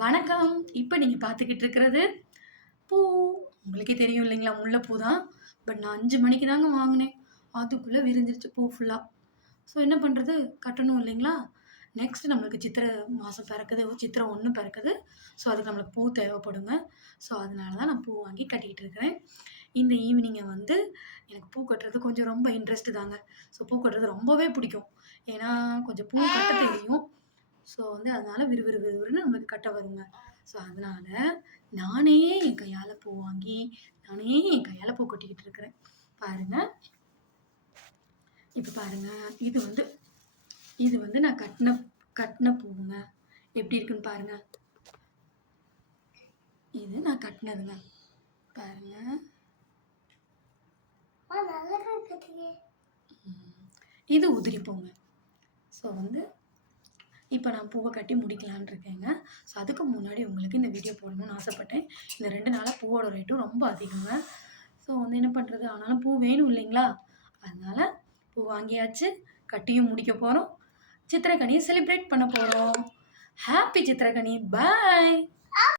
வணக்கம். இப்ப நீங்க பார்த்துக்கிட்டு இருக்கிறது பூ. உங்களுக்கே தெரியும் இல்லைங்களா? முல்லைப்பூ தான். பட் நான் 5 மணிக்கு தாங்க வாங்குனேன். அதுக்குள்ள விரிஞ்சிருச்சு பூ ஃபுல்லா. ஸோ என்ன பண்றது? கட்டணும் இல்லைங்களா? நெக்ஸ்ட் நம்மளுக்கு சித்திரை மாசம் பிறக்குது. சித்திரை 1 பிறக்குது. ஸோ அதுக்கு நம்மளுக்கு பூ தேவைப்படுங்க. ஸோ அதனால தான் நான் பூ வாங்கி கட்டிக்கிட்டு இருக்கிறேன். இந்த ஈவினிங்க வந்து எனக்கு பூ கட்டுறது கொஞ்சம் ரொம்ப இன்ட்ரெஸ்ட் தாங்க. ஸோ பூ கட்டுறது ரொம்பவே பிடிக்கும். ஏன்னா கொஞ்சம் பூ கட்ட தெரியும். ஸோ வந்து அதனால விறுவிறு விறுவிறுன்னு நம்மளுக்கு கட்ட வருங்க. ஸோ அதனால நானே என் கையால பூ வாங்கி, நானே என் கையால பூ கட்டிக்கிட்டு இருக்கிறேன். பாருங்க. இப்ப பாருங்க. இது வந்து இது வந்து நான் கட்ன பூவுங்க. எப்படி இருக்குன்னு பாருங்க. இது நான் கட்னதுங்க. பாருங்க. இது உதிரி பூங்க. ஸோ வந்து இப்ப நான் பூவ கட்டி முடிக்கலான்னு இருக்கேங்க. ஸோ அதுக்கு முன்னாடி உங்களுக்கு இந்த வீடியோ போடணும்னு ஆசைப்பட்டேன். இந்த 2 நாளா பூவோட ரேட்டும் ரொம்ப அதிகங்க. ஸோ வந்து என்ன பண்றது? ஆனாலும் பூ வேணும் இல்லைங்களா? அதனால பூ வாங்கியாச்சு. கட்டியும் முடிக்க போறோம். சித்திரக்கனிய செலிப்ரேட் பண்ண போறோம். ஹேப்பி சித்திரக்கனி. பாய்.